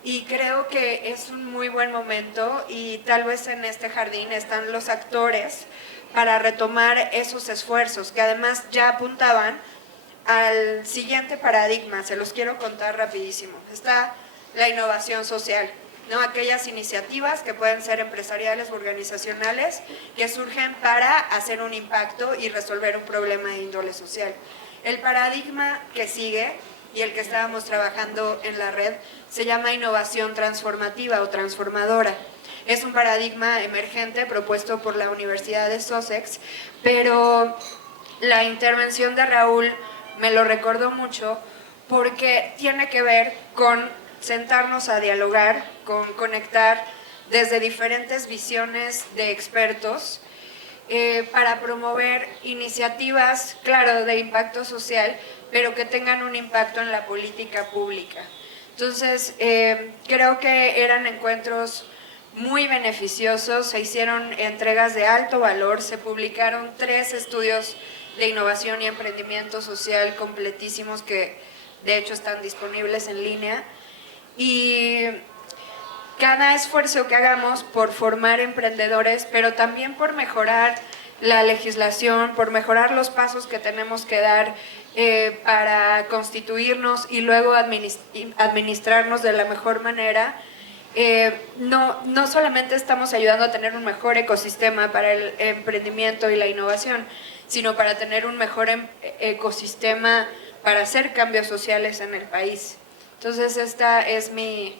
y creo que es un muy buen momento y tal vez en este jardín están los actores para retomar esos esfuerzos que además ya apuntaban al siguiente paradigma, se los quiero contar rapidísimo. Está la innovación social, ¿no? Aquellas iniciativas que pueden ser empresariales o organizacionales que surgen para hacer un impacto y resolver un problema de índole social. El paradigma que sigue y el que estábamos trabajando en la red se llama innovación transformativa o transformadora. Es un paradigma emergente propuesto por la Universidad de Sussex, pero la intervención de Raúl me lo recordó mucho porque tiene que ver con sentarnos a dialogar, con conectar desde diferentes visiones de expertos para promover iniciativas, claro, de impacto social, pero que tengan un impacto en la política pública. Entonces, creo que eran encuentros muy beneficiosos, se hicieron entregas de alto valor, se publicaron 3 estudios de innovación y emprendimiento social completísimos que de hecho están disponibles en línea, y cada esfuerzo que hagamos por formar emprendedores, pero también por mejorar la legislación, por mejorar los pasos que tenemos que dar para constituirnos y luego administrarnos de la mejor manera, no solamente estamos ayudando a tener un mejor ecosistema para el emprendimiento y la innovación, sino para tener un mejor ecosistema para hacer cambios sociales en el país. Entonces esta es mi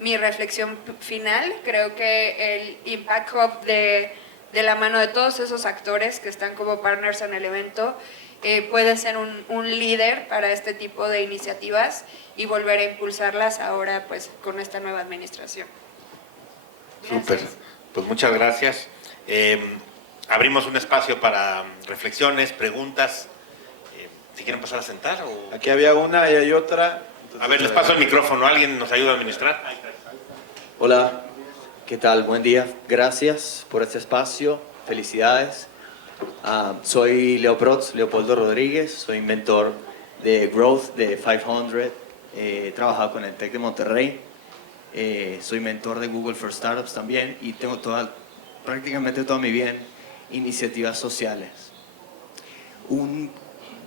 reflexión final. Creo que el Impact Hub de la mano de todos esos actores que están como partners en el evento puede ser un líder para este tipo de iniciativas y volver a impulsarlas ahora pues con esta nueva administración. Súper, pues muchas gracias. Abrimos un espacio para reflexiones, preguntas. Si quieren pasar a sentar o... Aquí había una y hay otra. A ver, les paso el micrófono. ¿Alguien nos ayuda a administrar? Hola, ¿qué tal? Buen día. Gracias por este espacio. Felicidades. Soy Leopoldo Rodríguez. Soy mentor de Growth de 500. He trabajado con el TEC de Monterrey. Soy mentor de Google for Startups también. Y tengo prácticamente toda mi vida en iniciativas sociales.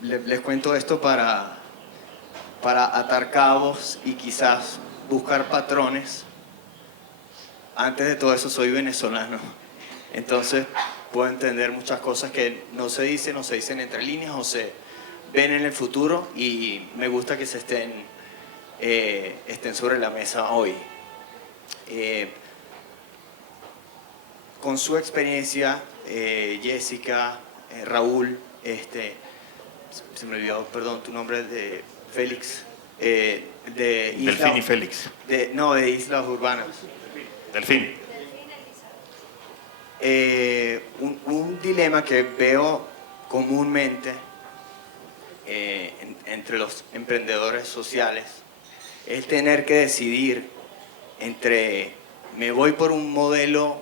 Les cuento esto para atar cabos y quizás buscar patrones. Antes de todo eso soy venezolano, entonces puedo entender muchas cosas que no se dicen entre líneas o se ven en el futuro, y me gusta que se estén sobre la mesa hoy. Con su experiencia, Jessica, Raúl, se me olvidó, perdón, tu nombre es de Félix, de Delfín y Félix. de Islas Urbanas. Delfín. Un dilema que veo comúnmente entre los emprendedores sociales es tener que decidir entre me voy por un modelo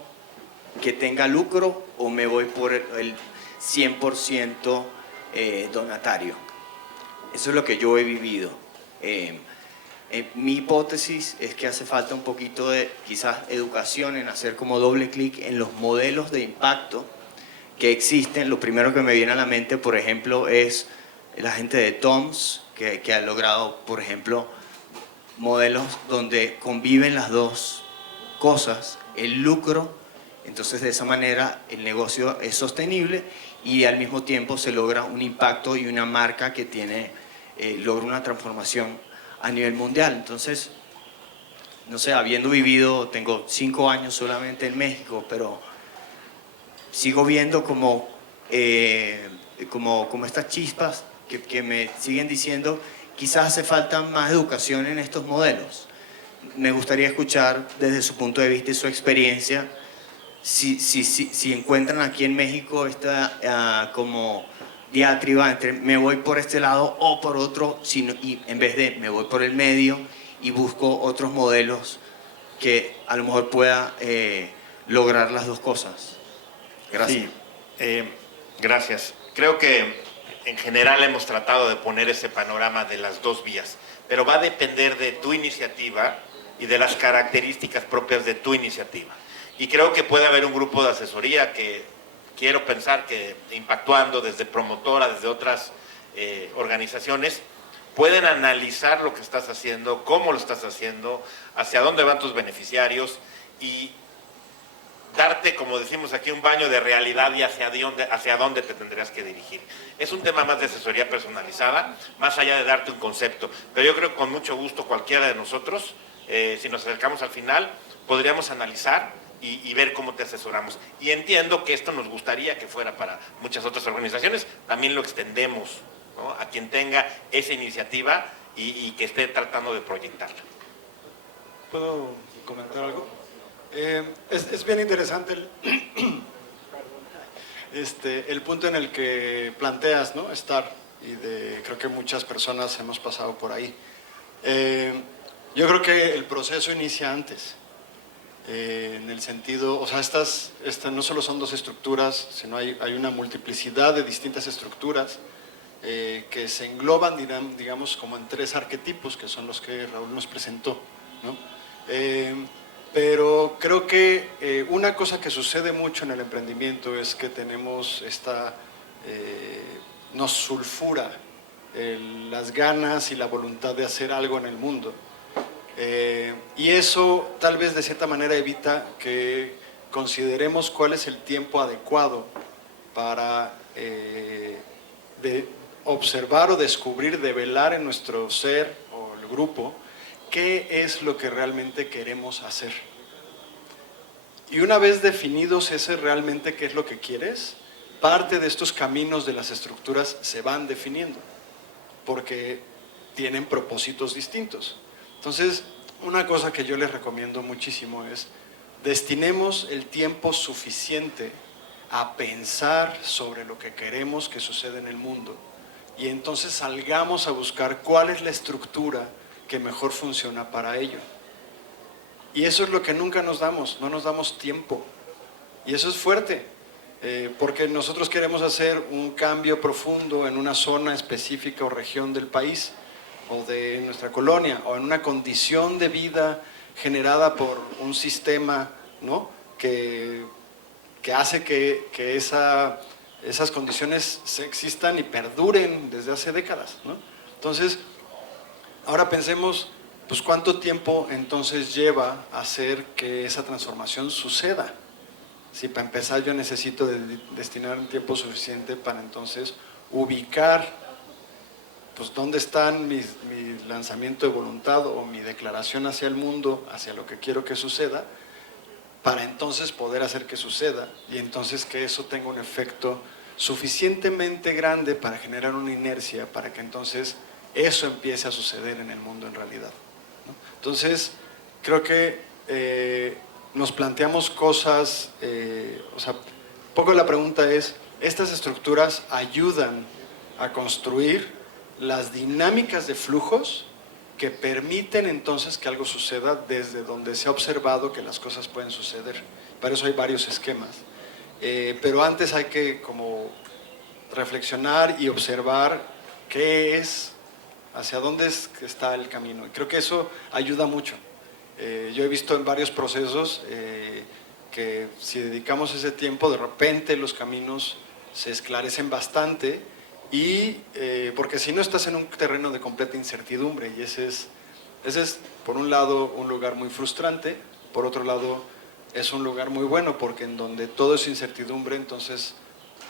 que tenga lucro o me voy por el 100% donatario. Eso es lo que yo he vivido. Mi hipótesis es que hace falta un poquito de quizás educación en hacer como doble clic en los modelos de impacto que existen. Lo primero que me viene a la mente, por ejemplo, es la gente de TOMS, que ha logrado, por ejemplo, modelos donde conviven las dos cosas, el lucro, entonces de esa manera el negocio es sostenible y al mismo tiempo se logra un impacto y una marca que logra una transformación a nivel mundial. Entonces, no sé, habiendo vivido, tengo 5 años solamente en México, pero sigo viendo como estas chispas que me siguen diciendo, quizás hace falta más educación en estos modelos. Me gustaría escuchar desde su punto de vista y su experiencia, si encuentran aquí en México esta como diatriba entre me voy por este lado o por otro, y en vez de me voy por el medio y busco otros modelos que a lo mejor pueda lograr las dos cosas. Gracias. Sí, gracias. Creo que en general hemos tratado de poner ese panorama de las dos vías, pero va a depender de tu iniciativa y de las características propias de tu iniciativa. Y creo que puede haber un grupo de asesoría que quiero pensar que Impactuando, desde promotora, desde otras organizaciones pueden analizar lo que estás haciendo, cómo lo estás haciendo, hacia dónde van tus beneficiarios y darte, como decimos aquí, un baño de realidad y hacia dónde te tendrías que dirigir. Es un tema más de asesoría personalizada, más allá de darte un concepto. Pero yo creo que con mucho gusto cualquiera de nosotros, si nos acercamos al final, podríamos analizar y ver cómo te asesoramos. Y entiendo que esto nos gustaría que fuera para muchas otras organizaciones, también lo extendemos, ¿no?, a quien tenga esa iniciativa y que esté tratando de proyectarla. ¿Puedo comentar algo? Es bien interesante el punto en el que planteas, ¿no?, estar, y creo que muchas personas hemos pasado por ahí. Yo creo que el proceso inicia antes, en el sentido, o sea, estas no solo son dos estructuras, sino hay una multiplicidad de distintas estructuras que se engloban, digamos, como en 3 arquetipos, que son los que Raúl nos presentó, ¿no? Pero creo que una cosa que sucede mucho en el emprendimiento es que tenemos nos sulfura las ganas y la voluntad de hacer algo en el mundo. Y eso tal vez de cierta manera evita que consideremos cuál es el tiempo adecuado para observar o descubrir, develar en nuestro ser o el grupo qué es lo que realmente queremos hacer. Y una vez definidos ese realmente qué es lo que quieres, parte de estos caminos de las estructuras se van definiendo, porque tienen propósitos distintos. Entonces, una cosa que yo les recomiendo muchísimo es destinemos el tiempo suficiente a pensar sobre lo que queremos que suceda en el mundo y entonces salgamos a buscar cuál es la estructura que mejor funciona para ello. Y eso es lo que nunca nos damos, no nos damos tiempo. Y eso es fuerte, porque nosotros queremos hacer un cambio profundo en una zona específica o región del país, o de nuestra colonia, o en una condición de vida generada por un sistema, ¿no?, que hace que esas condiciones existan y perduren desde hace décadas, ¿no? Entonces, ahora pensemos, pues cuánto tiempo entonces lleva hacer que esa transformación suceda. Si para empezar yo necesito destinar un tiempo suficiente para entonces ubicar, pues dónde están mi lanzamiento de voluntad o mi declaración hacia el mundo, hacia lo que quiero que suceda, para entonces poder hacer que suceda y entonces que eso tenga un efecto suficientemente grande para generar una inercia, para que entonces eso empiece a suceder en el mundo en realidad, ¿no? Entonces, creo que nos planteamos cosas, o sea, un poco la pregunta es, ¿estas estructuras ayudan a construir las dinámicas de flujos que permiten entonces que algo suceda desde donde se ha observado que las cosas pueden suceder? Para eso hay varios esquemas. Pero antes hay que como reflexionar y observar qué es, hacia dónde está el camino. Y creo que eso ayuda mucho. Yo he visto en varios procesos que si dedicamos ese tiempo, de repente los caminos se esclarecen bastante y porque si no estás en un terreno de completa incertidumbre y ese es por un lado un lugar muy frustrante, por otro lado es un lugar muy bueno porque en donde todo es incertidumbre entonces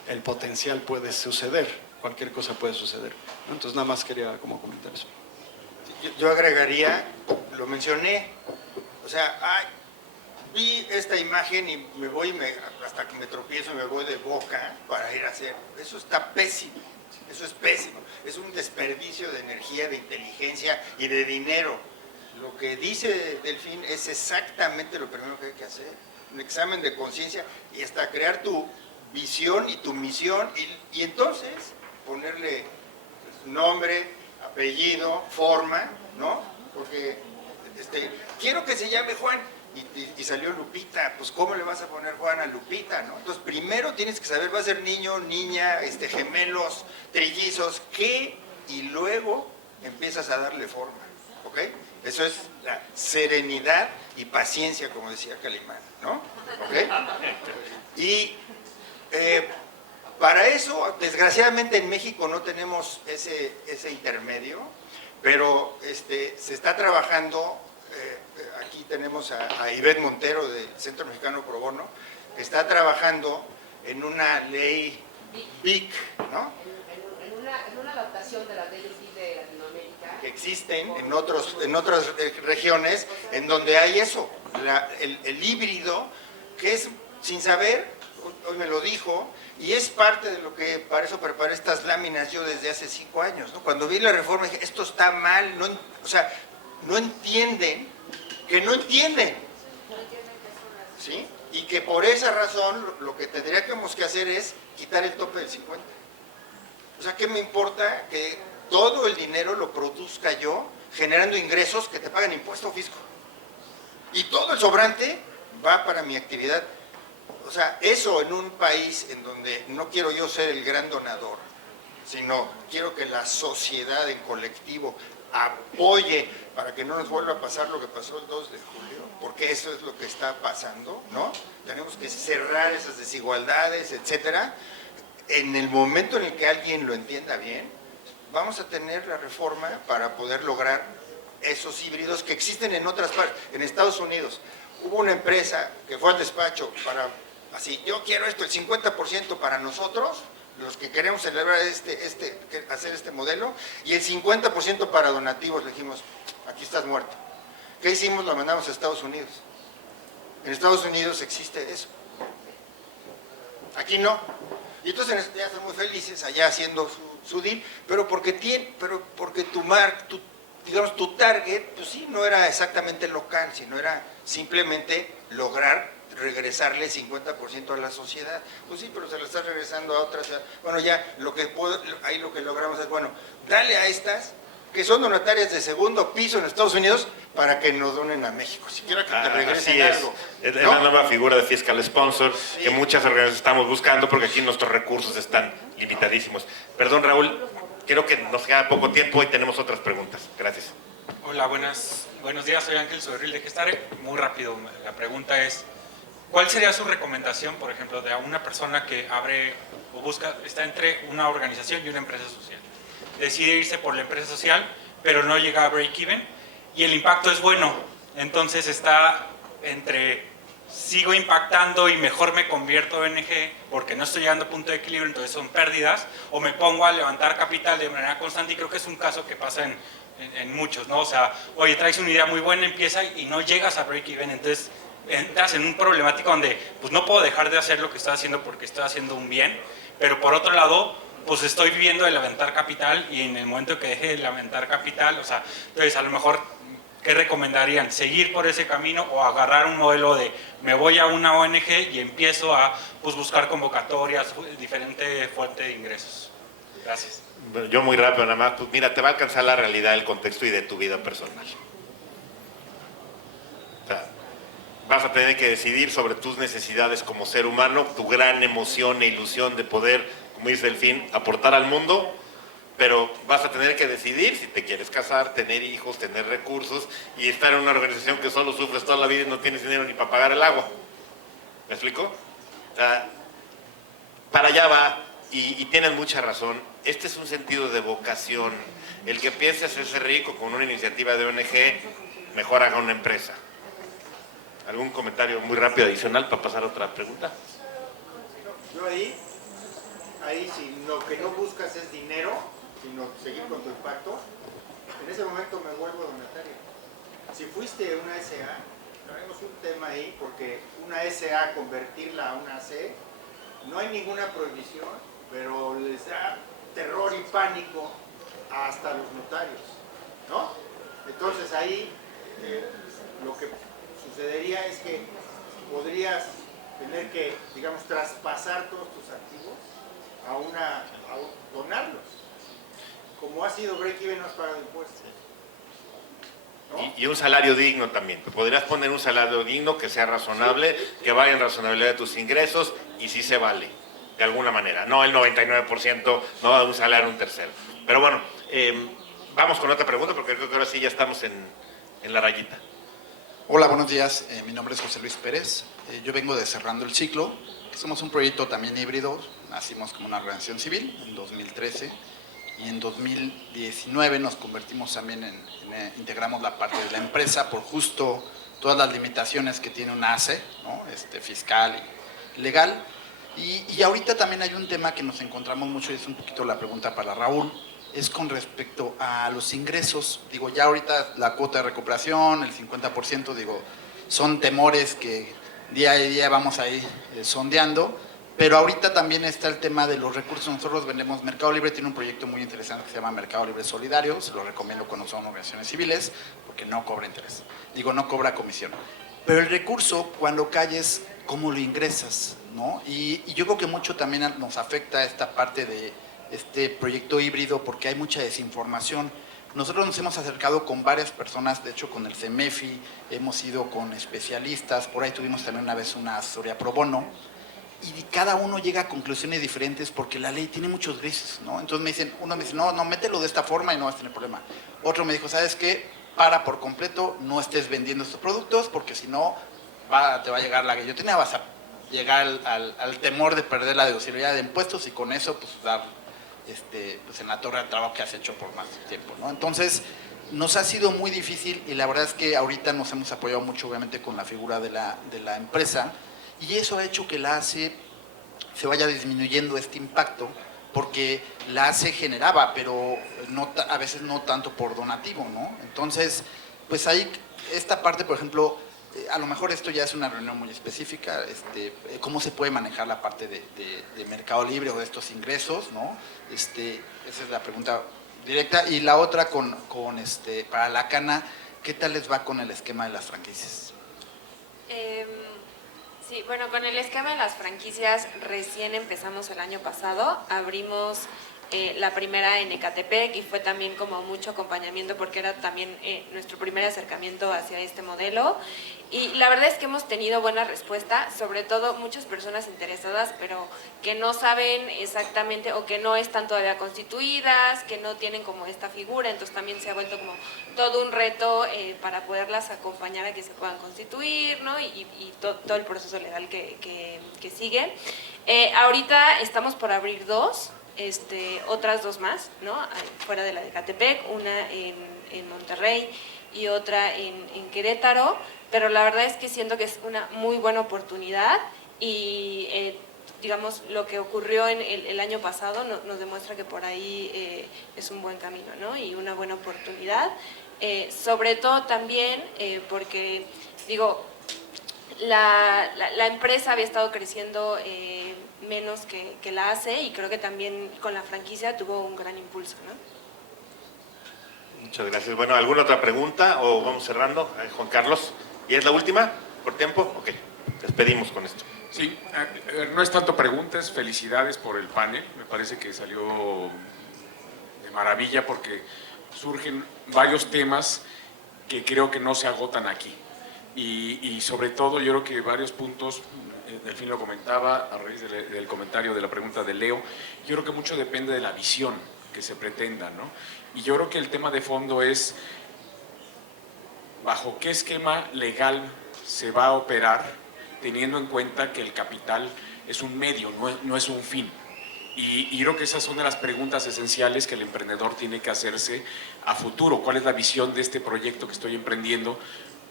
el potencial puede suceder, cualquier cosa puede suceder, ¿no? Entonces nada más quería como comentar eso. Yo agregaría, lo mencioné, o sea, vi esta imagen y me voy, hasta que me tropiezo y me voy de boca para ir a hacer, eso está pésimo, eso es pésimo, es un desperdicio de energía, de inteligencia y de dinero. Lo que dice Delfín es exactamente lo primero que hay que hacer, un examen de conciencia y hasta crear tu visión y tu misión y entonces ponerle nombre, apellido, forma, ¿no? Porque quiero que se llame Juan y salió Lupita, pues ¿cómo le vas a poner Juan a Lupita, no? Entonces primero tienes que saber, va a ser niño, niña, gemelos, trillizos, ¿qué? Y luego empiezas a darle forma, ¿ok? Eso es la serenidad y paciencia, como decía Calimán, ¿no? ¿Ok? Y para eso, desgraciadamente en México no tenemos ese intermedio, pero se está trabajando, aquí tenemos a Ivette Montero del Centro Mexicano Pro Bono, que está trabajando en una ley BIC, ¿no? En una adaptación de las leyes BIC de Latinoamérica. Que existen en otras regiones en donde hay eso, el híbrido, que es sin saber, hoy me lo dijo, y es parte de lo que para eso preparé estas láminas yo desde hace 5 años, ¿no? Cuando vi la reforma dije, esto está mal, o sea, no entienden, que no entienden, ¿sí? Y que por esa razón lo que tendríamos que hacer es quitar el tope del 50. O sea, ¿qué me importa que todo el dinero lo produzca yo generando ingresos que te pagan impuesto fisco? Y todo el sobrante va para mi actividad. O sea, eso en un país en donde no quiero yo ser el gran donador, sino quiero que la sociedad en colectivo apoye para que no nos vuelva a pasar lo que pasó el 2 de julio, porque eso es lo que está pasando, ¿no? Tenemos que cerrar esas desigualdades, etcétera. En el momento en el que alguien lo entienda bien, vamos a tener la reforma para poder lograr esos híbridos que existen en otras partes. En Estados Unidos hubo una empresa que fue al despacho para, así, yo quiero esto, el 50% para nosotros, los que queremos celebrar hacer este modelo, y el 50% para donativos. Le dijimos, aquí estás muerto. ¿Qué hicimos? Lo mandamos a Estados Unidos. En Estados Unidos existe eso. Aquí no. Y entonces ya están muy felices allá haciendo su deal, pero porque tu target, pues sí, no era exactamente local, sino era simplemente lograr regresarle 50% a la sociedad. Pues sí, pero se lo estás regresando a otras. Bueno, ya ahí lo que logramos es, bueno, dale a estas que son donatarias de segundo piso en Estados Unidos para que nos donen a México. Si quiero que te regresen algo. Es la nueva figura de fiscal sponsor que muchas organizaciones estamos buscando porque aquí nuestros recursos están limitadísimos. Perdón, Raúl, creo que nos queda poco tiempo y tenemos otras preguntas. Gracias. Hola, buenos días, soy Ángel Soberril de Gestare. Muy rápido, la pregunta es, ¿cuál sería su recomendación, por ejemplo, de una persona que abre o busca, está entre una organización y una empresa social? Decide irse por la empresa social, pero no llega a break-even y el impacto es bueno. Entonces está entre sigo impactando y mejor me convierto en ONG porque no estoy llegando a punto de equilibrio, entonces son pérdidas, o me pongo a levantar capital de manera constante, y creo que es un caso que pasa en muchos, ¿no? O sea, oye, traes una idea muy buena, empieza y no llegas a break-even, entonces entras en un problemático donde pues no puedo dejar de hacer lo que estoy haciendo porque estoy haciendo un bien, pero por otro lado pues estoy viviendo de levantar capital, y en el momento que deje de levantar capital, o sea, entonces a lo mejor, ¿qué recomendarían? ¿Seguir por ese camino o agarrar un modelo de me voy a una ONG y empiezo a pues, buscar convocatorias, diferente fuente de ingresos? Gracias. Bueno, yo muy rápido nada más, pues mira, te va a alcanzar la realidad del contexto y de tu vida personal. O sea, vas a tener que decidir sobre tus necesidades como ser humano, tu gran emoción e ilusión de poder, como dice Delfín, aportar al mundo, pero vas a tener que decidir si te quieres casar, tener hijos, tener recursos y estar en una organización que solo sufres toda la vida y no tienes dinero ni para pagar el agua. ¿Me explico? O sea, para allá va, y tienes mucha razón, este es un sentido de vocación. El que piense hacerse rico con una iniciativa de ONG, mejor haga una empresa. ¿Algún comentario muy rápido adicional para pasar a otra pregunta? Yo ahí si lo que no buscas es dinero, sino seguir con tu impacto, en ese momento me vuelvo donatario. Si fuiste una SA, tenemos un tema ahí, porque una SA convertirla a una C, no hay ninguna prohibición, pero les da terror y pánico hasta los notarios, ¿no? Entonces ahí lo que sucedería es que podrías tener que, digamos, traspasar todos tus activos a donarlos. Como ha sido break-even, no has pagado impuestos, ¿no? Y un salario digno también. Podrías poner un salario digno que sea razonable, que vaya en razonabilidad de tus ingresos, y sí se vale, de alguna manera. No el 99%, no un salario un tercero. Pero bueno, vamos con otra pregunta porque creo que ahora sí ya estamos en la rayita. Hola, buenos días. Mi nombre es José Luis Pérez. Yo vengo de Cerrando el Ciclo, que somos un proyecto también híbrido. Nacimos como una organización civil en 2013 y en 2019 nos convertimos también integramos la parte de la empresa por justo todas las limitaciones que tiene una ACE, ¿no? Fiscal y legal. Y ahorita también hay un tema que nos encontramos mucho y es un poquito la pregunta para Raúl, es con respecto a los ingresos. Digo, ya ahorita la cuota de recuperación, el 50%, digo, son temores que día a día vamos ahí sondeando, pero ahorita también está el tema de los recursos. Nosotros vendemos, Mercado Libre tiene un proyecto muy interesante que se llama Mercado Libre Solidario, se lo recomiendo cuando son organizaciones civiles, porque no cobra interés, digo, no cobra comisión. Pero el recurso, cuando calles, ¿cómo lo ingresas? ¿No? Y yo creo que mucho también nos afecta esta parte de este proyecto híbrido porque hay mucha desinformación. Nosotros nos hemos acercado con varias personas, de hecho con el CEMEFI, hemos ido con especialistas, por ahí tuvimos también una vez una asesoría pro bono, y cada uno llega a conclusiones diferentes porque la ley tiene muchos grises, ¿no? Entonces uno me dice, no, mételo de esta forma y no vas a tener problema. Otro me dijo, ¿sabes qué? Para por completo, no estés vendiendo estos productos porque si no, te va a llegar la guillotina, vas a llegar al temor de perder la deducibilidad de impuestos y con eso, pues, dar pues en la torre de trabajo que has hecho por más tiempo, ¿no? Entonces, nos ha sido muy difícil y la verdad es que ahorita nos hemos apoyado mucho, obviamente, con la figura de la empresa y eso ha hecho que la ACE se vaya disminuyendo este impacto porque la ACE generaba, pero a veces no tanto por donativo, ¿no? Entonces, pues ahí, esta parte, por ejemplo, a lo mejor esto ya es una reunión muy específica, cómo se puede manejar la parte de Mercado Libre o de estos ingresos, ¿no? Esa es la pregunta directa. Y la otra para la Cana, ¿qué tal les va con el esquema de las franquicias? Sí, bueno, con el esquema de las franquicias recién empezamos el año pasado, abrimos la primera en Ecatepec y fue también como mucho acompañamiento porque era también nuestro primer acercamiento hacia este modelo y la verdad es que hemos tenido buena respuesta, sobre todo muchas personas interesadas pero que no saben exactamente o que no están todavía constituidas, que no tienen como esta figura, entonces también se ha vuelto como todo un reto para poderlas acompañar a que se puedan constituir, ¿no? y todo el proceso legal que sigue. Ahorita estamos por abrir otras dos más, ¿no? Fuera de la de Ecatepec, una en Monterrey y otra en Querétaro, pero la verdad es que siento que es una muy buena oportunidad y digamos lo que ocurrió en el año pasado nos demuestra que por ahí es un buen camino, ¿no? Y una buena oportunidad, sobre todo también porque digo, la empresa había estado creciendo menos que la ACE y creo que también con la franquicia tuvo un gran impulso, ¿no? Muchas gracias. Bueno, ¿alguna otra pregunta o vamos cerrando? Juan Carlos, ¿y es la última por tiempo? Ok, despedimos con esto. Sí, no es tanto preguntas, felicidades por el panel, me parece que salió de maravilla porque surgen varios temas que creo que no se agotan aquí. Y sobre todo yo creo que varios puntos, Delfín lo comentaba a raíz del comentario de la pregunta de Leo, yo creo que mucho depende de la visión que se pretenda, ¿no? Y yo creo que el tema de fondo es bajo qué esquema legal se va a operar teniendo en cuenta que el capital es un medio, no es un fin. Y creo que esas son de las preguntas esenciales que el emprendedor tiene que hacerse a futuro. ¿Cuál es la visión de este proyecto que estoy emprendiendo?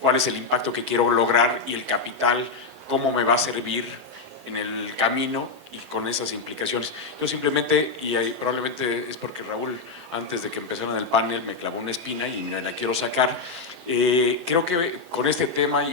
¿Cuál es el impacto que quiero lograr? Y el capital, ¿cómo me va a servir en el camino y con esas implicaciones? Yo simplemente, y probablemente es porque Raúl, antes de que empezaran el panel, me clavó una espina y me la quiero sacar. Creo que con este tema,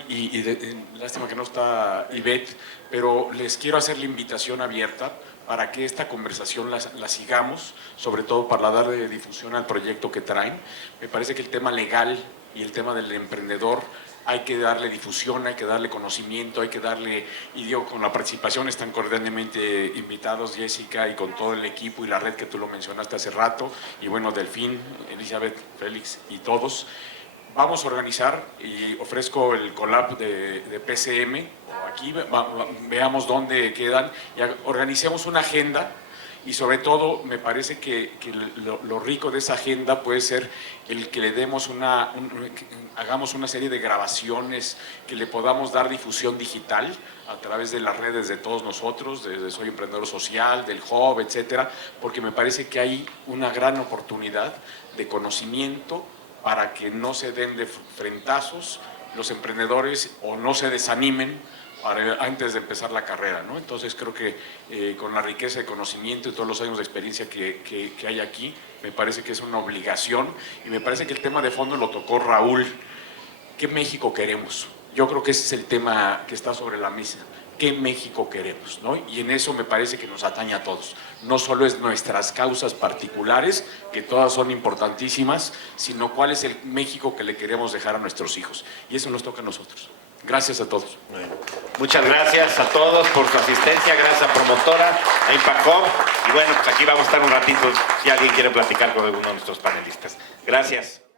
lástima que no está Ivette, pero les quiero hacer la invitación abierta para que esta conversación la sigamos, sobre todo para darle difusión al proyecto que traen. Me parece que el tema legal y el tema del emprendedor hay que darle difusión, hay que darle conocimiento, hay que darle, y digo, con la participación están cordialmente invitados Jessica y con todo el equipo y la red que tú lo mencionaste hace rato, y bueno, Delfín, Elizabeth, Félix y todos. Vamos a organizar y ofrezco el collab de PCM, aquí veamos dónde quedan, y organicemos una agenda Y sobre todo me parece que lo rico de esa agenda puede ser el que le demos hagamos una serie de grabaciones, que le podamos dar difusión digital a través de las redes de todos nosotros, de Soy Emprendedor Social, del Hub, etcétera, porque me parece que hay una gran oportunidad de conocimiento para que no se den de frentazos los emprendedores o no se desanimen antes de empezar la carrera, ¿no? Entonces creo que con la riqueza de conocimiento y todos los años de experiencia que hay aquí, me parece que es una obligación, y me parece que el tema de fondo lo tocó Raúl. ¿Qué México queremos? Yo creo que ese es el tema que está sobre la mesa. ¿Qué México queremos? ¿No? Y en eso me parece que nos atañe a todos. No solo es nuestras causas particulares, que todas son importantísimas, sino cuál es el México que le queremos dejar a nuestros hijos. Y eso nos toca a nosotros. Gracias a todos. Bueno, muchas gracias a todos por su asistencia, gracias a Promotora, a Impact Hub, y bueno, pues aquí vamos a estar un ratito si alguien quiere platicar con alguno de nuestros panelistas. Gracias.